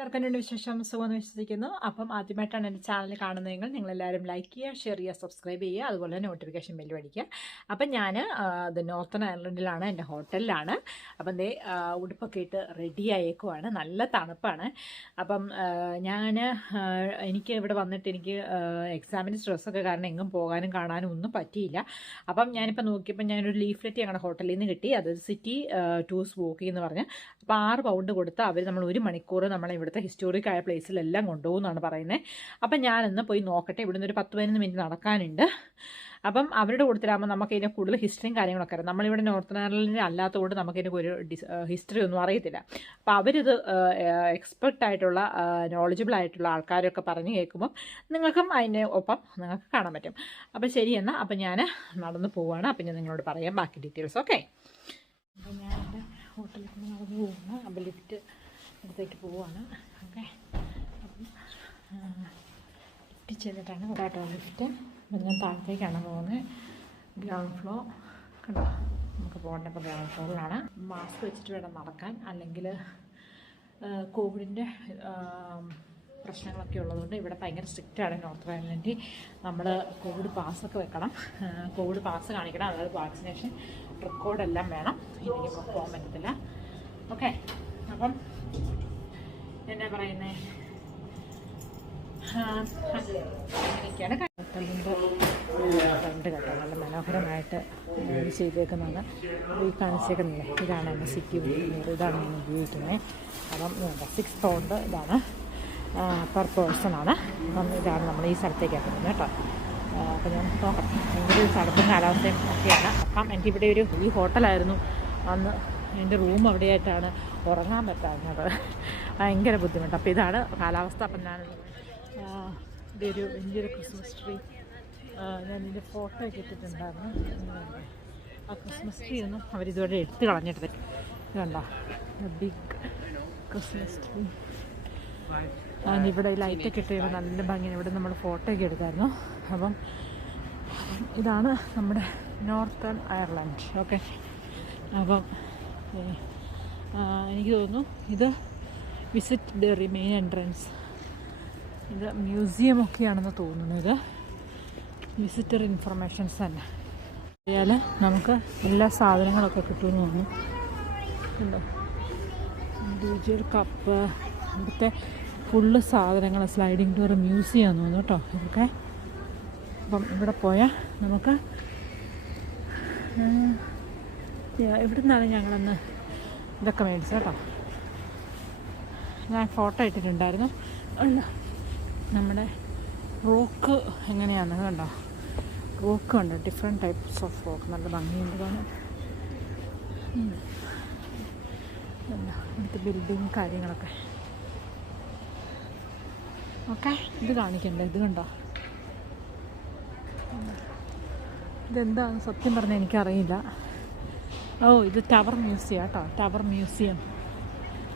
എല്ലാവർക്കും വിശേഷം സുഖമെന്ന് വിശ്വസിക്കുന്നു. അപ്പം ആദ്യമായിട്ടാണ് എൻ്റെ ചാനൽ കാണുന്നതെങ്കിൽ നിങ്ങളെല്ലാവരും ലൈക്ക് ചെയ്യുക, ഷെയർ ചെയ്യുക, സബ്സ്ക്രൈബ് ചെയ്യുക, അതുപോലെ നോട്ടിഫിക്കേഷൻ ബെല്ല് അടിക്കുക. അപ്പം ഞാൻ നോർത്തേൺ അയർലൻഡിലാണ്, എൻ്റെ ഹോട്ടലിലാണ്. അപ്പം ദേ ഉടുപ്പൊക്കെ ഇട്ട് റെഡി ആയേക്കുവാണ്. നല്ല തണുപ്പാണ്. അപ്പം എനിക്ക് ഇവിടെ വന്നിട്ട് എനിക്ക് എക്സാമിന് സ്ട്രെസ്സൊക്കെ കാരണം എങ്ങും പോകാനും കാണാനും ഒന്നും പറ്റിയില്ല. അപ്പം ഞാനിപ്പോൾ നോക്കിയപ്പോൾ ഞാനൊരു ലീഫ്ലെറ്റ് ഞങ്ങളുടെ ഹോട്ടലിൽ നിന്ന് കിട്ടി. അത് city.So walking എന്ന് പറഞ്ഞ്. അപ്പോൾ 6 പൗണ്ട് കൊടുത്ത് അവർ നമ്മൾ 1 മണിക്കൂർ നമ്മളെ ഇവിടുത്തെ ഹിസ്റ്റോറിക് ആയ പ്ലേസിലെല്ലാം കൊണ്ടുപോകുമെന്നാണ് പറയുന്നത്. അപ്പം ഞാനൊന്ന് പോയി നോക്കട്ടെ. ഇവിടുന്ന് ഒരു 10-15 മിനിറ്റ് നടക്കാനുണ്ട്. അപ്പം അവരുടെ കൂട്ടത്തിലാകുമ്പോൾ നമുക്ക് ഇതിൻ്റെ കൂടുതൽ ഹിസ്റ്ററിയും കാര്യങ്ങളൊക്കെ അറിയാം. നമ്മളിവിടെ നോർത്തേൺ അയർലൻഡിൽ അല്ലാത്തതുകൊണ്ട് നമുക്കിതിൻ്റെ ഒരു ഹിസ്റ്ററി ഒന്നും അറിയത്തില്ല. അപ്പോൾ അവരിത് എക്സ്പെർട്ട് ആയിട്ടുള്ള നോളജബിൾ ആയിട്ടുള്ള ആൾക്കാരൊക്കെ പറഞ്ഞ് കേൾക്കുമ്പം നിങ്ങൾക്കും അതിൻ്റെ ഒപ്പം നിങ്ങൾക്ക് കാണാൻ പറ്റും. അപ്പം ശരി എന്നാൽ അപ്പം ഞാൻ നടന്ന് പോവുകയാണ്. അപ്പം ഞാൻ നിങ്ങളോട് പറയാം ബാക്കി ഡീറ്റെയിൽസ്. ഓക്കെ, അപ്പം ഞാൻ എൻ്റെ ഹോട്ടലിൽ നടന്ന് പോവുകയാണ്. അപ്പം ലിഫ്റ്റ് അടുത്തേക്ക് പോവുകയാണ്. ഓക്കെ, അപ്പം ലിഫ്റ്റ് ചെയ്തിട്ടാണ് കേട്ടോ ലിഫ്റ്റ്. അപ്പം ഞാൻ താഴത്തേക്കാണ് പോകുന്നത്. ഗ്രൗണ്ട് ഫ്ലോർ കണ്ടോ, നമുക്ക് പോകേണ്ട ഇപ്പോൾ ഗ്രൗണ്ട് ഫ്ലോറിലാണ്. മാസ്ക് വെച്ചിട്ട് വേണം നടക്കാൻ, അല്ലെങ്കിൽ കോവിഡിൻ്റെ പ്രശ്നങ്ങളൊക്കെ ഉള്ളതുകൊണ്ട് ഇവിടെ ഭയങ്കര സ്ട്രിക്റ്റാണ് നോർത്ത് അയർലൻഡിൽ. നമ്മൾ കോവിഡ് പാസ്സൊക്കെ വെക്കണം, കോവിഡ് പാസ് കാണിക്കണം, അതായത് വാക്സിനേഷൻ റെക്കോർഡെല്ലാം വേണം, ഇല്ലെങ്കിൽ പോകാൻ പറ്റത്തില്ല. ഓക്കെ, അപ്പം എന്നാ പറയുന്നത്, അങ്ങനെയൊക്കെയാണ് ഹോട്ടലിൻ്റെ ഫ്രണ്ട് കേട്ടോ. നല്ല മനോഹരമായിട്ട് ചെയ്തേക്കുന്നതാണ് ഈ കാണിച്ചേക്കുന്നത്. ഇതാണ് എൻ്റെ city.Their, ഇതാണ് ഞാൻ ഉപയോഗിക്കുന്നത്. അപ്പം 6 പൗണ്ട് ഇതാണ് പെർ പേഴ്സണാണ്. അപ്പം ഇതാണ് നമ്മൾ ഈ സ്ഥലത്തേക്കാണ് പോകുന്നത് കേട്ടോ. അപ്പം ഞാൻ നോക്കാം, ഭയങ്കര ഒരു തണുപ്പും കാലാവസ്ഥയും ഒക്കെയാണ്. അപ്പം എൻ്റെ ഇവിടെ ഈ ഹോട്ടലായിരുന്നു അന്ന് എൻ്റെ റൂം അവിടെയായിട്ടാണ് ഉറങ്ങാൻ പറ്റാഞ്ഞത്, ഭയങ്കര ബുദ്ധിമുട്ട്. അപ്പോൾ ഇതാണ് കാലാവസ്ഥ. അപ്പം ഇതൊരു വലിയൊരു ക്രിസ്മസ് ട്രീ, ഞാനിതിൻ്റെ ഫോട്ടോ ഒക്കെ ഇട്ടിട്ടുണ്ടായിരുന്നു. ആ ക്രിസ്മസ് ട്രീ ഒന്നും അവരിതുവരെ എടുത്ത് കളഞ്ഞിട്ട് ഇതുണ്ടോ, ബിഗ് ക്രിസ്മസ് ട്രീ. ഇവിടെ ലൈറ്റൊക്കെ ഇട്ട് കഴിയുമ്പോൾ നല്ല ഭംഗിയാണ്. ഇവിടെ നമ്മൾ ഫോട്ടോ ഒക്കെ എടുത്തായിരുന്നു. അപ്പം ഇതാണ് നമ്മുടെ നോർത്തേൺ അയർലൻഡ്. ഓക്കെ, അപ്പം എനിക്ക് തോന്നുന്നു ഇത് city.Their മെയിൻ എൻട്രൻസ്. ഇത് മ്യൂസിയം ഒക്കെയാണെന്ന് തോന്നുന്നത്. വിസിറ്റർ ഇൻഫർമേഷൻസ് തന്നെ അറിയാൽ നമുക്ക് എല്ലാ സാധനങ്ങളൊക്കെ കിട്ടുമെന്ന് തോന്നുന്നു. ഉണ്ടോ, ഇൻഡിവിജ്വൽ കപ്പ്, ഇവിടുത്തെ ഫുള്ള് സാധനങ്ങൾ, സ്ലൈഡിങ് ഡോർ, മ്യൂസിയം തോന്നുന്നു കേട്ടോ ഇതൊക്കെ. അപ്പം ഇവിടെ പോയാൽ നമുക്ക് ഇവിടെ നിന്നാണ് ഞങ്ങളന്ന് ഇതൊക്കെ മേടിച്ചത് കേട്ടോ. ഞാൻ ഫോട്ടോ ഇട്ടിട്ടുണ്ടായിരുന്നു. നമ്മുടെ റോക്ക് എങ്ങനെയാണെന്ന് കണ്ടോ, റോക്ക് ഉണ്ട്, ഡിഫറെൻറ്റ് ടൈപ്സ് ഓഫ് റോക്ക്, നല്ല ഭംഗിയുണ്ട് കാണാൻ. ഇവിടുത്തെ ബിൽഡിങ് കാര്യങ്ങളൊക്കെ. ഓക്കെ, ഇത് കാണിക്കണ്ടേ, ഇത് കണ്ടോ, ഇതെന്താണെന്ന് സത്യം പറഞ്ഞാൽ എനിക്കറിയില്ല. ഓ, ഇത് ടവർ മ്യൂസിയം കേട്ടോ, tower museum.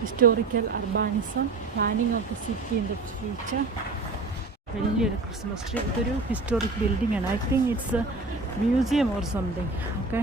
Historical urbanism, planning of the city in the future. വലിയൊരു ക്രിസ്മസ് ട്രീ. ഇതൊരു ഹിസ്റ്റോറിക് ബിൽഡിംഗ് ആണ്. I think it's museum or something. Okay,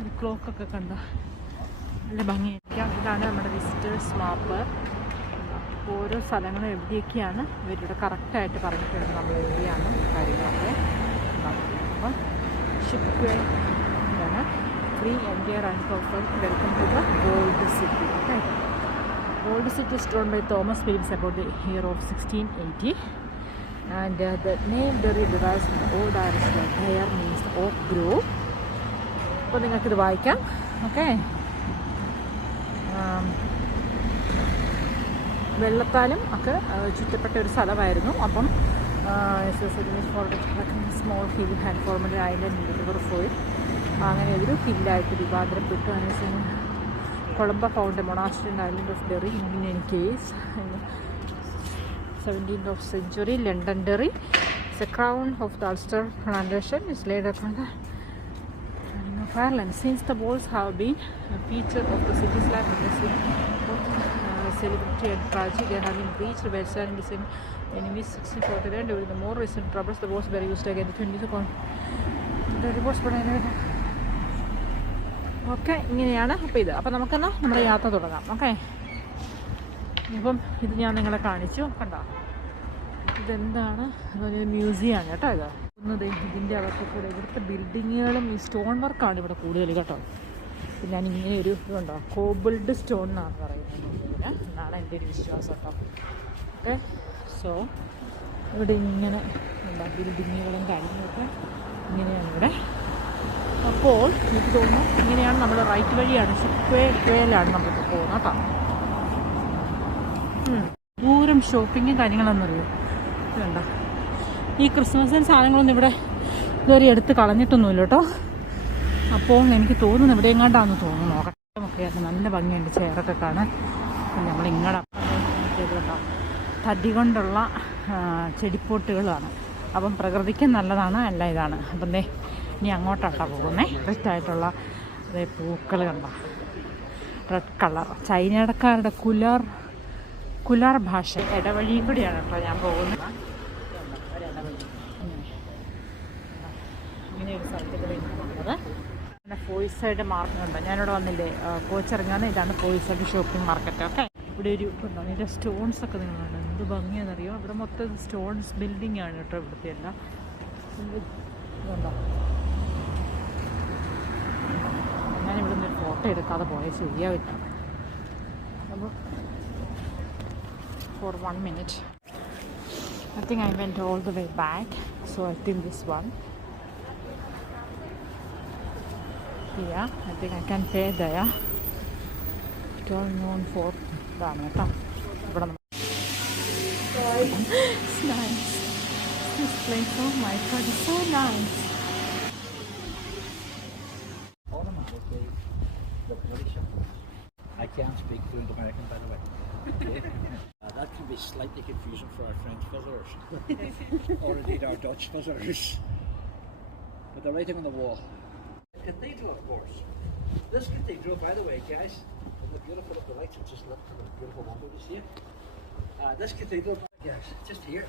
ഒരു ക്ലോക്കൊക്കെ കണ്ട നല്ല ഭംഗിയായിരിക്കാം. ഇതാണ് നമ്മുടെ വിസിറ്റേഴ്സ് മാപ്പ്. ഓരോ സ്ഥലങ്ങളും എവിടെയൊക്കെയാണ് ഇവരിവിടെ കറക്റ്റായിട്ട് പറഞ്ഞിട്ടുണ്ട്, നമ്മൾ എവിടെയാണ് കാര്യങ്ങളൊക്കെ. അപ്പം ഷിപ്പ് വേ ആണ്. Free endear and perfect welcome to the old city. Okay, old city is drawn by Thomas Phillips about the year of 1680 and the name derives from the old Irish word Their means oak grove. അപ്പോൾ നിങ്ങൾക്കിത് വായിക്കാം. Okay, വെള്ളത്താലും ഒക്കെ ചുറ്റപ്പെട്ട ഒരു സ്ഥലമായിരുന്നു. അപ്പം small hill and formal island river ഫ്ലോയിൽ അങ്ങനെ ഒരു ഹില്ലായിട്ട് രൂപാന്തരപ്പെട്ടു. അതിനുശേഷം Columba found monastery in island of Derry in any case 17th century. London-Derry is a crown of the Ulster plantation is laid upon the of Ireland. Since the walls have been a feature of the city's life, both celebrity and tragedy, they have been breached by Irish enemies 1649. During the more recent troubles, the walls were used again. The 20th the reports but anyway. Okay, ഇങ്ങനെയാണ് അപ്പോൾ ഇത്. അപ്പോൾ നമുക്കെന്നാൽ നമ്മുടെ യാത്ര തുടങ്ങാം. Okay, അപ്പം ഇത് ഞാൻ നിങ്ങളെ കാണിച്ചു കണ്ടോ. ഇതെന്താണ്, അതൊരു മ്യൂസിയമാണ് കേട്ടോ. ഇത് ഒന്നത് ഇതിൻ്റെ അകത്ത് കൂടെ ഇവിടുത്തെ ബിൽഡിങ്ങുകളും ഈ സ്റ്റോൺ വർക്കാണ് ഇവിടെ കൂടുതൽ കേട്ടോ. പിന്നെ ഞാൻ ഇങ്ങനെ ഒരു ഇതുണ്ടോ, കോബിൾഡ് സ്റ്റോൺ എന്നാണ് പറയുന്നത് എന്നാണ് എൻ്റെ ഒരു വിശ്വാസം കേട്ടോ. ഓക്കെ, സോ ഇവിടെ ഇങ്ങനെ എന്താ ബിൽഡിങ്ങുകളും കാര്യങ്ങളൊക്കെ ഇങ്ങനെയാണ് ഇവിടെ. അപ്പോൾ എനിക്ക് തോന്നുന്നു ഇങ്ങനെയാണ് നമ്മൾ റൈറ്റ് വഴിയാണ്, വേയിലാണ് നമ്മളിപ്പോൾ പോകുന്നത് കേട്ടോ. ദൂരം ഷോപ്പിങ്ങും കാര്യങ്ങളൊന്നറിയും വേണ്ട. ഈ ക്രിസ്മസിന് സാധനങ്ങളൊന്നും ഇവിടെ ഇതുവരെ എടുത്ത് കളഞ്ഞിട്ടൊന്നുമില്ല കേട്ടോ. അപ്പോൾ എനിക്ക് തോന്നുന്നു ഇവിടെ എങ്ങാണ്ടാന്ന് തോന്നുന്നു. നോക്കട്ടെ, ഒക്കെ നല്ല ഭംഗിയുണ്ട് ചെയറൊക്കെ കാണാൻ. നമ്മളിങ്ങടെ കേട്ടോ തടി കൊണ്ടുള്ള ചെടിപ്പോട്ടുകളാണ്. അപ്പം പ്രകൃതിക്ക് നല്ലതാണ്, അല്ല ഇതാണ്. അപ്പം ദേ ഇനി അങ്ങോട്ടാട്ടോ പോകുന്നേ. റിച്ചായിട്ടുള്ള അതേ പൂക്കൾ കണ്ടോ, റെഡ് കളർ. ചൈനക്കാരുടെ കുലാർ ഭാഷ ഇടവഴിയും കൂടിയാണ് കേട്ടോ ഞാൻ പോകുന്നത്. ഇങ്ങനെ ഒരു സ്ഥലത്ത് കൂടി പോകുന്നത്. പിന്നെ ഫോയ്സൈഡ് മാർക്കറ്റ് ഉണ്ട്. ഞാനിവിടെ വന്നില്ലേ കോച്ചിറങ്ങാൻ. ഇതാണ് ഫോയ്സൈഡ് ഷോപ്പിംഗ് മാർക്കറ്റ്. ഓക്കെ, ഇവിടെ ഒരു ഉണ്ടോ ഇതിൻ്റെ സ്റ്റോൺസ് ഒക്കെ നിങ്ങൾ കാണുന്നത് എന്ത് ഭംഗിയാണെന്നറിയോ. ഇവിടെ മൊത്തം സ്റ്റോൺസ് ബിൽഡിംഗ് ആണ് കേട്ടോ ഇവിടുത്തെ എല്ലാം. ഇതുണ്ടോ, ഞാനിവിടെ നിന്ന് ഒരു ഫോട്ടോ എടുക്കാതെ പോയാൽ ശരിയാവില്ല. അപ്പോൾ for 1 minute. I think I went all the way back, so I think this one. Yeah, I think I can pay there. It's all known for Damata. It's nice. This place, oh my god, it's so nice. Automatically, the British. I can't speak fluent American, by the way. That can be slightly confusing for our French visitors, or indeed our Dutch visitors. But the writing on the wall. The cathedral, of course. This cathedral, by the way, guys, and the beautiful of the lights, it's just lit to the beautiful window, you see it? This cathedral, guys, just here.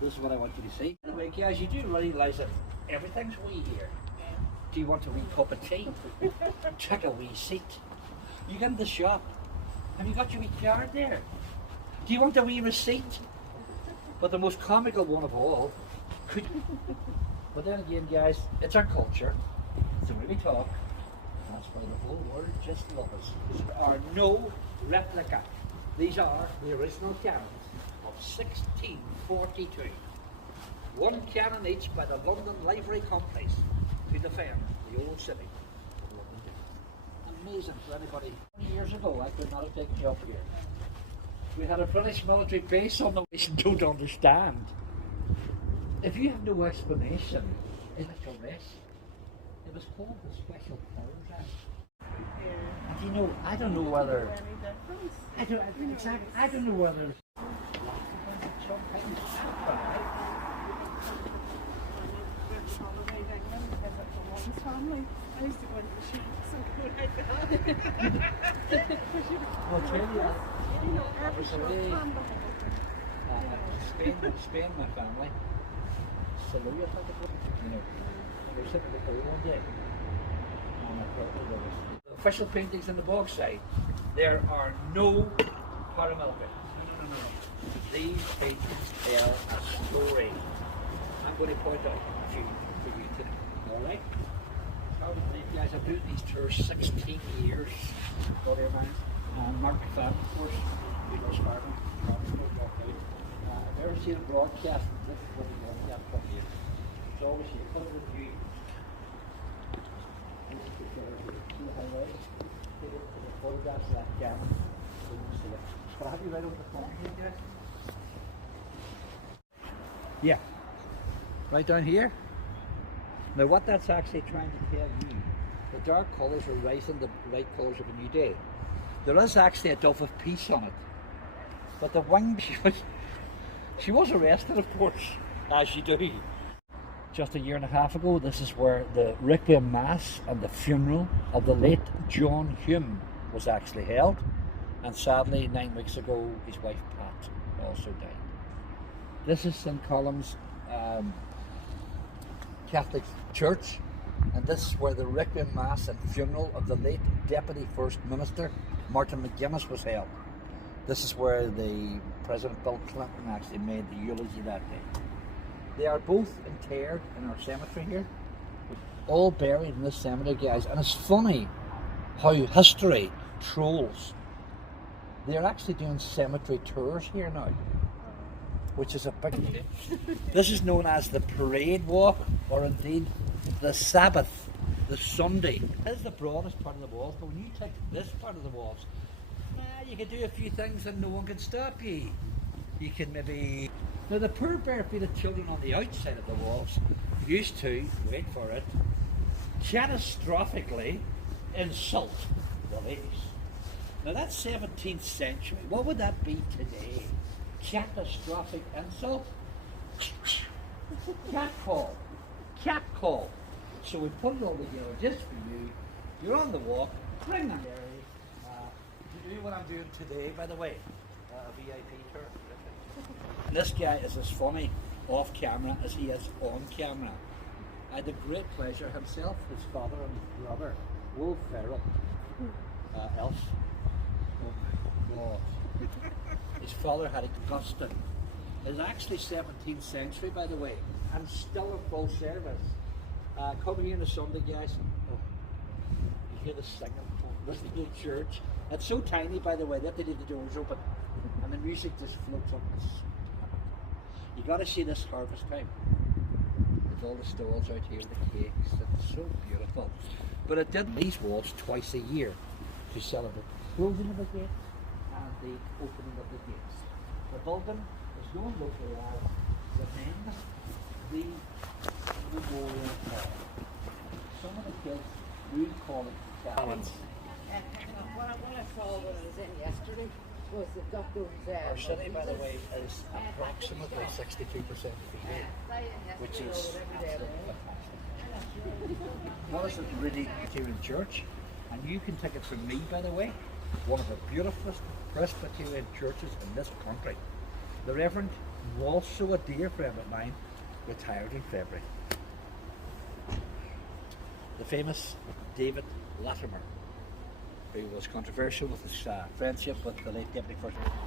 This is what I want you to see. By the way, guys, you do realise that everything's wee here. Do you want a wee cup of tea? Check a wee seat. You get in the shop. Have you got your wee card there? Do you want a wee receipt? But the most comical one of all, but then again, guys, it's our culture. It's the way we talk. That's why the whole world just loves us. There are no replica. These are the original cannons of 1642. One cannon each by the London Livery Companies to defend the old city. Amazing for anybody. 20 years ago, I could not have taken you up here. We had a British military base on the way. You don't understand. If you have no explanation, it's like a rest. It was called the Special Powers Act. And you know, I don't know whether. I don't know whether. Family. I used to go to the shops and go like that. Well, Australia, You know, every shop, Spain, my family. Salute, I think it was. You know, we were sitting at the one day. And I thought there was official paintings in the bog side. There are no paramilitary. No. These paintings tell a story. I'm going to point out a few for you today. All right? These guys have been doing these tours 16 years. Brother of mine, Mark McFadden, of course. He knows Martin. I've ever seen a broadcast. This is what we broadcast from here. It's always here. Put it with you. This is the highway. Take it to the photographs of that camera. So you can see it. But I have you right over the phone here, guys. Yeah. Right down here. Now what that's actually trying to tell you, the dark colours are rising the light colours of a new day. There is actually a dove of peace on it. But the wing, she was arrested, of course, as you do. Just a year and a half ago, this is where the Requiem Mass and the funeral of the late John Hume was actually held. And sadly, 9 weeks ago, his wife Pat also died. This is St. Colum's Catholic Church, and this is where the Requiem Mass and funeral of the late Deputy First Minister Martin McGuinness was held. This is where the President Bill Clinton actually made the eulogy that day. They are both interred in our cemetery here, all buried in this cemetery, guys. And it's funny how history trolls. They're actually doing cemetery tours here now, which is a big deal. This is known as the parade walk, or indeed the Sabbath, the Sunday. This is the broadest part of the walls, but when you take this part of the walls, you can do a few things and no one can stop you. You can maybe... Now the poor barefooted children on the outside of the walls used to, wait for it, catastrophically insult the ladies. Now that's 17th century. What would that be today? Catastrophic insult? Catcall. Catcall. So we put it all together just for you. You're on the walk. Bring them there. To do what I'm doing today, by the way. A VIP tour. This guy is as funny off camera as he is on camera. I had the great pleasure himself, his father and his brother, Will Ferrell, Elf. Oh my God. His father had Augustine. It's actually 17th century, by the way, and still in full service. Come here on a Sunday, guys. Oh, you hear the singing from this little church. It's so tiny, by the way, they have to leave the doors open, and the music just floats up. You got to see this harvest time. With all the stalls out here, the cakes, it's so beautiful. But it did these walls twice a year to celebrate the closing of the gates and the opening of the gates. The building is known locally as the Memorial Hall. Some of the kids will call it Balance. What I saw when I was in yesterday was the Dr. Our city, by the way, is approximately 62% female, which is absolutely fantastic. What is it really here in church? And you can take it from me, by the way, one of the beautifulest Presbyterian churches in this country. The Reverend, who also a dear friend of mine, retired in February. The famous David Latimer, who was controversial with his friendship with the late Deputy First Minister.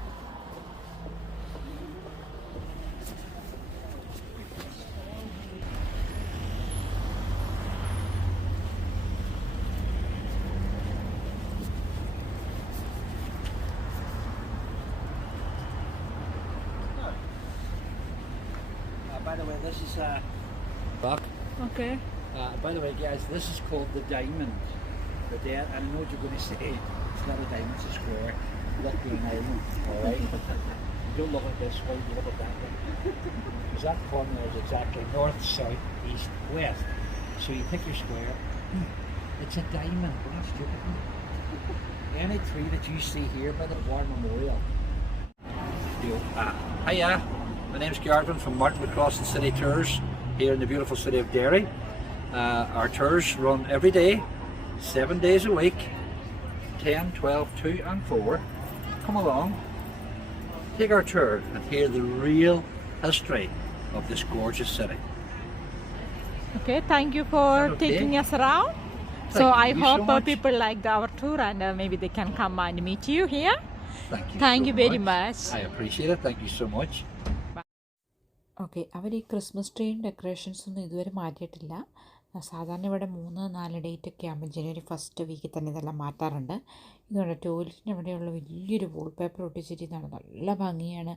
By the way, this is Buck. Okay. By the way, guys, this is called the Diamond. The and I know what you're going to say. It's not a diamond, it's a square. Look at an island, alright? Don't look at this way, you look at that way. Because that corner is exactly north, south, east, west. So you pick your square. It's a diamond, we're not stupid. Any tree that you see here by the War Memorial. Hiya, my name's Garvin from MCcCROSSEN City Tours here in the beautiful city of Derry. Our tours run every day, 7 days a week, 10, 12, 2 and 4. Come along, take our tour and hear the real history of this gorgeous city. Okay, thank you for okay? taking us around. So Thank I you so hope much. people liked our tour and maybe they can come and meet you here. Thank you so very much. I appreciate it. Thank you so much. Okay അവർ ഈ Christmas ട്രീയും decorations ഒന്നും ഇതുവരെ മാറ്റിയിട്ടില്ല. സാധാരണ ഇവിടെ 3-4 ഡേറ്റൊക്കെ ആകുമ്പോൾ ജനുവരി first വീക്കിൽ തന്നെ ഇതെല്ലാം മാറ്റാറുണ്ട്. ഇതുകൊണ്ട് ടോയ്ലറ്റിന് ഇവിടെയുള്ള വലിയൊരു വാൾപേപ്പർ ഒട്ടിച്ചിരിക്കുന്നതാണ്. നല്ല ഭംഗിയാണ്,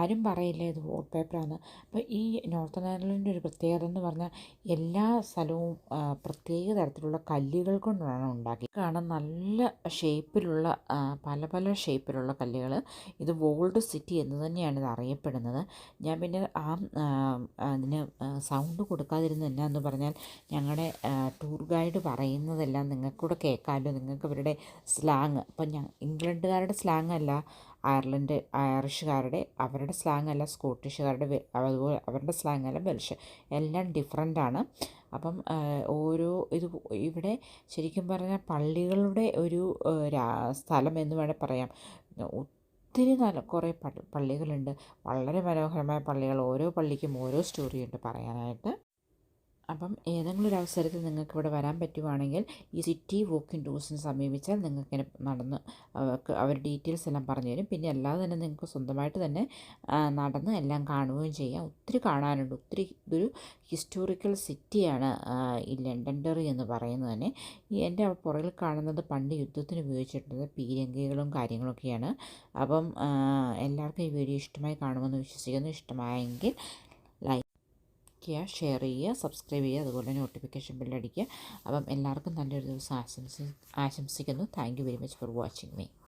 ആരും പറയില്ല ഇത് വാൾപേപ്പറാണ്. അപ്പോൾ ഈ നോർത്തേൺ അയർലൻഡിൻ്റെ ഒരു പ്രത്യേകത എന്ന് പറഞ്ഞാൽ എല്ലാ സ്ഥലവും പ്രത്യേക തരത്തിലുള്ള കല്ലുകൾ കൊണ്ടാണ് ഉണ്ടാക്കി കാണാൻ. നല്ല ഷേപ്പിലുള്ള പല പല ഷേപ്പിലുള്ള കല്ലുകൾ. ഇത് വോൾഡ് സിറ്റി എന്ന് തന്നെയാണ് ഇത് അറിയപ്പെടുന്നത്. ഞാൻ പിന്നെ അതിന് സൗണ്ട് കൊടുക്കാതിരുന്നത് എന്നാന്ന് പറഞ്ഞാൽ ഞങ്ങളുടെ ടൂർ ഗൈഡ് പറയുന്നതെല്ലാം നിങ്ങൾക്കൂടെ കേൾക്കാമല്ലോ. നിങ്ങൾക്ക് അവരുടെ സ്ലാങ്, അപ്പം ഇംഗ്ലണ്ടുകാരുടെ സ്ലാങ് അല്ല ഐറിഷുകാരുടെ, അവരുടെ സ്ലാങ് അല്ല സ്കോട്ടിഷുകാരുടെ, അതുപോലെ അവരുടെ സ്ലാങ് അല്ല വെൽഷ്, എല്ലാം ഡിഫറെൻ്റാണ്. അപ്പം ഇവിടെ ശരിക്കും പറഞ്ഞാൽ പള്ളികളുടെ ഒരു സ്ഥലം എന്ന് വേണേൽ പറയാം. ഒത്തിരി കുറേ പള്ളികളുണ്ട്, വളരെ മനോഹരമായ പള്ളികൾ. ഓരോ പള്ളിക്കും ഓരോ സ്റ്റോറിയുണ്ട് പറയാനായിട്ട്. അപ്പം ഏതെങ്കിലും ഒരു അവസരത്തിൽ നിങ്ങൾക്ക് ഇവിടെ വരാൻ പറ്റുവാണെങ്കിൽ ഈ സിറ്റി വോക്കിംഗ് ടൂറിസിനെ സമീപിച്ചാൽ നിങ്ങൾക്ക് ഇങ്ങനെ നടന്ന് അവർ ഡീറ്റെയിൽസ് എല്ലാം പറഞ്ഞു തരും. പിന്നെ അല്ലാതെ തന്നെ നിങ്ങൾക്ക് സ്വന്തമായിട്ട് തന്നെ നടന്ന് എല്ലാം കാണുകയും ചെയ്യാം. ഒത്തിരി കാണാനുണ്ട്. ഇതൊരു ഹിസ്റ്റോറിക്കൽ സിറ്റിയാണ് ഈ ലണ്ടൻ-ഡെറി എന്ന് പറയുന്നത് തന്നെ. ഈ എൻ്റെ പുറകിൽ കാണുന്നത് പണ്ട് യുദ്ധത്തിന് ഉപയോഗിച്ചിട്ടുള്ളത് പീരങ്കികളും കാര്യങ്ങളൊക്കെയാണ്. അപ്പം എല്ലാവർക്കും ഈ വീഡിയോ ഇഷ്ടമായി കാണുമെന്ന് വിശ്വസിക്കുന്നു. ഇഷ്ടമായെങ്കിൽ ലൈക്ക് ചെയ്യുക, ഷെയർ ചെയ്യുക, സബ്സ്ക്രൈബ് ചെയ്യുക, അതുപോലെ നോട്ടിഫിക്കേഷൻ ബെല്ലടിക്കുക. അപ്പം എല്ലാവർക്കും നല്ലൊരു ദിവസം ആശംസിക്കുന്നു. Thank you very much for watching me.